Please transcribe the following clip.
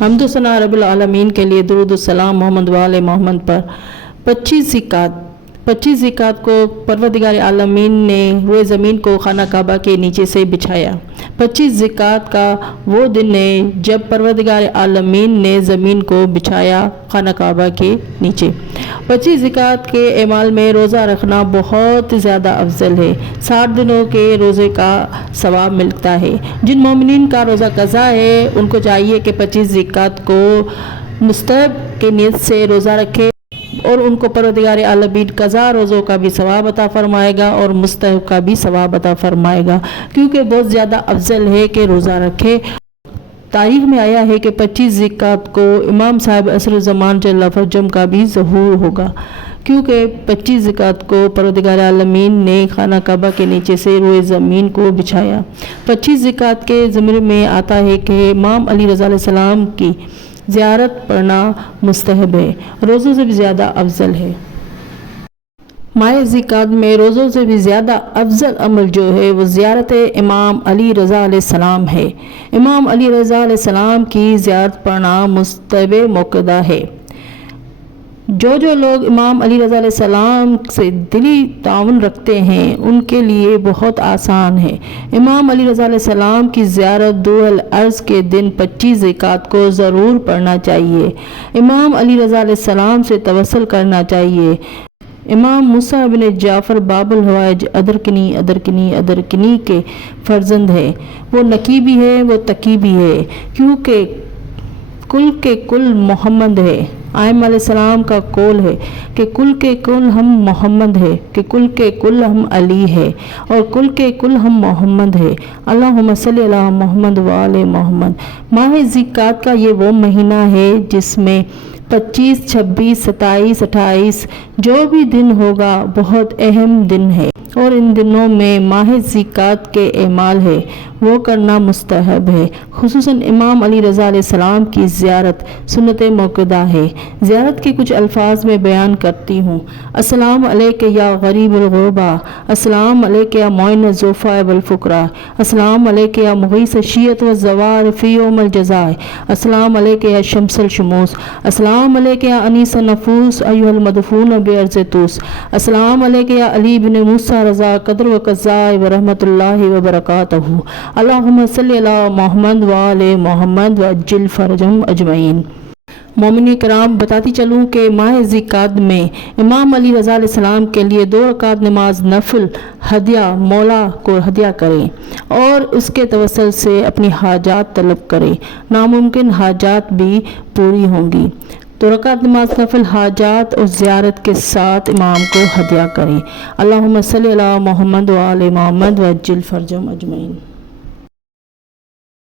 حمد و ثنا رب العالمین کے لیے درود السلام محمد وآل محمد پر۔ 25 زکوٰۃ کو پروردگار عالمین نے روئے زمین کو خانہ کعبہ کے نیچے سے بچھایا۔ 25 زکوٰۃ کا وہ دن ہے جب پروردگار عالمین نے زمین کو بچھایا خانہ کعبہ کے نیچے۔ 25 زکوٰۃ کے اعمال میں روزہ رکھنا بہت زیادہ افضل ہے۔ 60 دنوں کے روزے کا ثواب ملتا ہے۔ جن مومنین کا روزہ قضا ہے ان کو چاہیے کہ 25 زکوٰۃ کو مستحب کی نیت سے روزہ رکھے، اور ان کو پروردگار عالمین قضا روزوں کا بھی ثواب عطا فرمائے گا اور مستحب کا بھی ثواب عطا فرمائے گا، کیونکہ بہت زیادہ افضل ہے کہ روزہ رکھے۔ تاریخ میں آیا ہے کہ 25 زکوٰۃ کو امام صاحب عصر الزمان جل فرجم کا بھی ظہور ہوگا، کیونکہ 25 زکوٰۃ کو پروردگار عالمین نے خانہ کعبہ کے نیچے سے روئے زمین کو بچھایا۔ 25 زکوٰۃ کے ضمن میں آتا ہے کہ امام علی رضا علیہ السلام کی زیارت پڑھنا مستحب ہے، روزوں سے بھی زیادہ افضل ہے۔ ماہ زکوٰۃ میں روزوں سے بھی زیادہ افضل عمل جو ہے وہ زیارت امام علی رضا علیہ السلام ہے۔ امام علی رضا علیہ السلام کی زیارت پڑھنا مستحب موقع ہے۔ جو لوگ امام علی رضا علیہ السلام سے دلی تعاون رکھتے ہیں ان کے لیے بہت آسان ہے۔ امام علی رضا علیہ السلام کی زیارت دو العرض کے دن 25 زکوٰۃ کو ضرور پڑھنا چاہیے۔ امام علی رضا علیہ السلام سے توسل کرنا چاہیے۔ امام موسیٰ بن جعفر باب الحوائج ادرکنی کے فرزند ہے۔ وہ نقی بھی ہے، وہ تقی بھی ہے، کیونکہ کل کے کل محمد ہے۔ آئمہ علیہ السلام کا قول ہے کہ کل کے کل ہم محمد ہے، کہ کل کے کل ہم علی ہے، اور کل کے کل ہم محمد ہے۔ اللہم صلی علی محمد وآل محمد۔ ماہ زکوٰۃ کا یہ وہ مہینہ ہے جس میں 25، 26، 27، 28 جو بھی دن ہوگا بہت اہم دن ہے، اور ان دنوں میں ماہ زکوٰۃ کے اعمال ہے وہ کرنا مستحب ہے۔ خصوصاً امام علی رضا علیہ السلام کی زیارت سنت موقدہ ہے۔ زیارت کے کچھ الفاظ میں بیان کرتی ہوں۔ السلام علیک یا غریب الغربا، السلام علیک یا معین الضعفاء والفقراء، السلام علیک یا مغیث الشیعۃ والزوار فی یوم الجزاء، السلام علیک یا شمس الشموس، السلام علیک یا انیس النفوس ایھا المدفون بارض طوس، السلام علیک یا علی بن موسیٰ رضا قدر و قضاء ورحمۃ اللہ وبرکاتہ، اللہم صلی علی محمد وآل محمد وعجل فرجہم اجمعین۔ مومنین کرام، بتاتی چلوں کہ ماہ زکوٰۃ میں امام علی رضا علیہ السلام کے لیے 2 رکعت نماز نفل ہدیہ مولا کو ہدیہ کریں اور اس کے توسل سے اپنی حاجات طلب کریں، ناممکن حاجات بھی پوری ہوں گی۔ 2 رکعت نماز نفل حاجات اور زیارت کے ساتھ امام کو ہدیہ کریں۔ اللہم صلی علی محمد وآل محمد وعجل فرجہم اجمعین۔